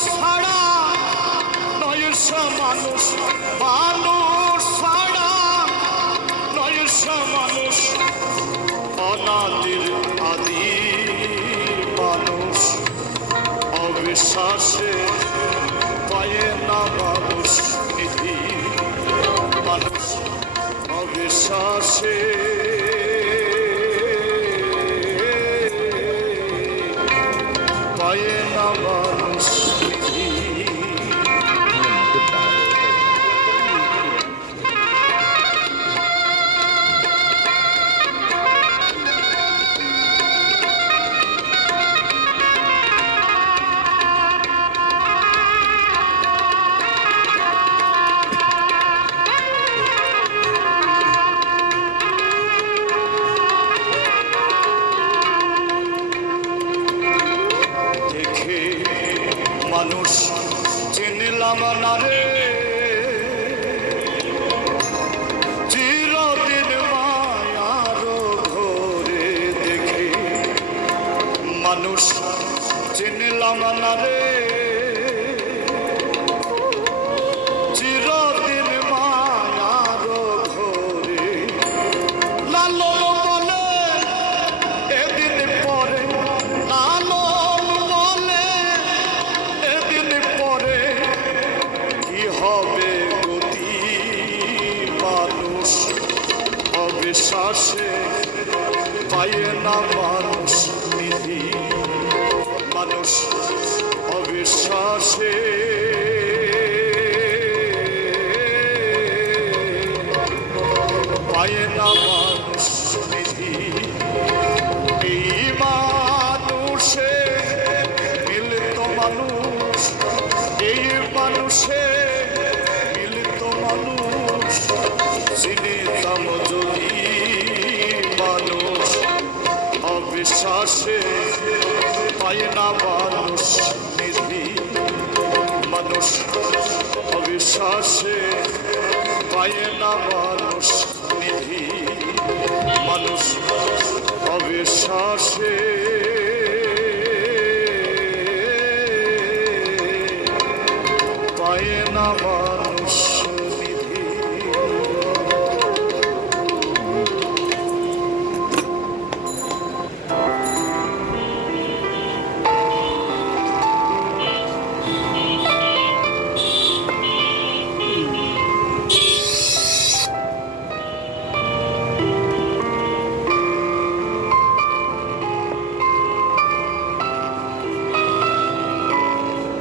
ছাড়া নয়স মানুষ, মানুষ ছাড়া নয়স মানুষ, অনাদির আদি মানুষ, অবিশ্বাসে পায়ে না মানুষ নিধি, মানুষ অবিশ্বাসে পায়ে না মানুষ নিধি। মানুষ চিনলাম না রে, চিরদিন মায়ার ঘরে দেখে মানুষ চিনলাম না রে, চিরদিন মায়ার ঘরে লালন বলে এদিন পরে, লালন বলে এদিন পরে কি হবে গতি, মানুষ অবিশ্বাসে পায় না মানুষ নিধি, মানুষ অবিশ্বাসে পায় না মানুষ নিধি। এই মানুষে মিলিত মানুষ, এই মানুষে মিলিত মানুষ, চিনিতাম যদি মানুষ অবিশ্বাসে পায় না মানুষ নিধি, মানুষ অবিশ্বাসে পায় না মানুষ নিধি, মানুষ অবিশ্বাসে